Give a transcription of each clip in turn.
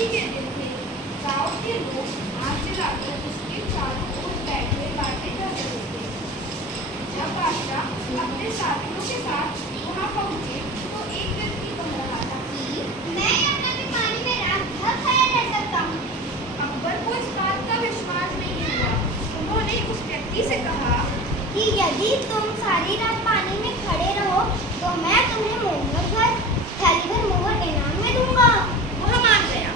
होली के दिन थे। गाँव के लोग आग जलाकर उसके चारों ओर बैठे बातें कर रहे थे। जब बादशाह अपने साथियों के साथ वहां पहुंचे तो एक व्यक्ति कह रहा था कि मैं यहाँ पे पानी में रात भर खड़ा रह सकता हूँ। अकबर को इस बात का विश्वास नहीं हुआ। उन्होंने उस व्यक्ति से कहा कि यदि तुम सारी रात पानी में खड़े रहो तो मैं तुम्हें थैली भर मोहर इनाम में दूंगा। वह मान गया।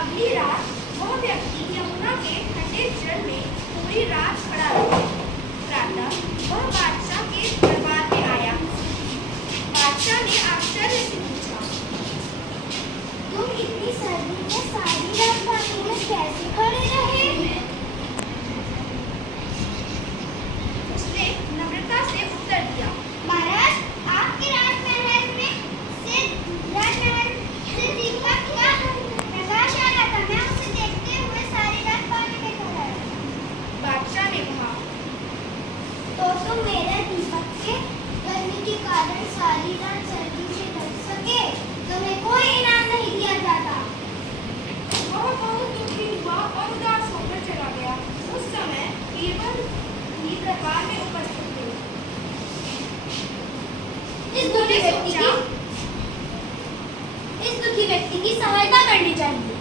अगली रात वह व्यक्ति यमुना के ठंडे जल में पूरी रात खड़ा रहा। प्रातः वह बादशाह के दरबार में आया। बादशाह ने आश्चर्य से पूछा, तुम इतनी सर्दी में सारी रात पानी में कैसे खड़े रहे? उसने नम्रता से उत्तर दिया, महाराज, आपके राजमहल से दीपक क्या प्रकाश आ रहा था। मैं उसे देखते हुए सारी रात पानी में खड़ा रहा। बादशाह ने कहा, तो तुम मेरे दीपक के गर्मी के कारण सारी रात सर्दी से बच सके। तुम्हें कोई इनाम नहीं दिया जाता। वह बहुत दुखी हुआ और उदास होकर चला गया। उस समय बीरबल भी दरबार में उपस्थित थे। इस दुखी व्यक्ति की सहायता करनी चाहिए।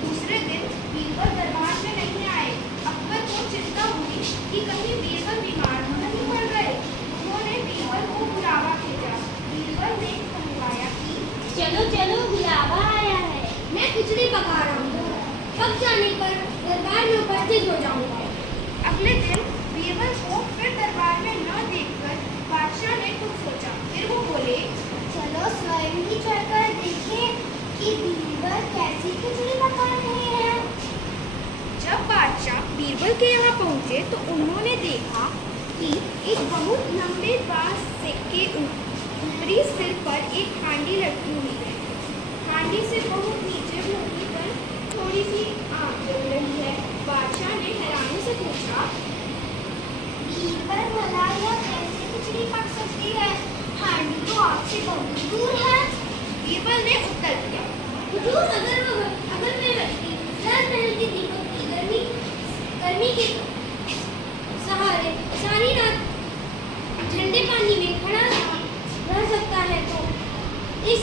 दूसरे दिन बीरबल दरबार में नहीं आए। अकबर को चिंता हुई कि कहीं बीरबल बीमार तो नहीं पड़ गए। उन्होंने बीरबल को बुलावा भेजा। बीरबल ने कहवाया कि चलो चलो, बुलावा आया है। मैं खिचड़ी पका रहा हूँ। पक जाने पर दरबार में उपस्थित हो जाऊंगा। अगले दिन बीरबल को फिर दरबार में न देखकर बादशाह ने कुछ सोचा। फिर वो बोले, चलो स्वयं ही चलकर देखें कि बीरबल कैसी खिचड़ी पका रहे हैं। जब बादशाह बीरबल के यहाँ पहुँचे तो उन्होंने देखा कि एक बहुत लंबे बांस के ऊपरी सिर पर एक हांडी लटकी हुई है। हांडी से बहुत नीचे भूमि पर थोड़ी सी आग जल रही है। बादशाह ने हैरानी से पूछा, बीरबल, भला यह कैसे खिचड़ी पक सकती है? हांडी तो आपसे बहुत दूर है। बीरबल ने उत्तर दिया, हुजूर, अगर मैं व्यक्ति राजमहल के दीपक की गर्मी के सहारे सारी रात ठंडे पानी में खड़ा रह सकता है तो इस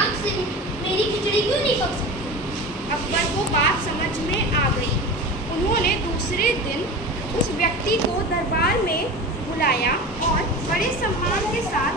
आग से मेरी खिचड़ी क्यों नहीं पक सकती? अकबर को बात समझ में आ गई। उन्होंने दूसरे दिन उस व्यक्ति को दरबार में बुलाया और बड़े सम्मान के साथ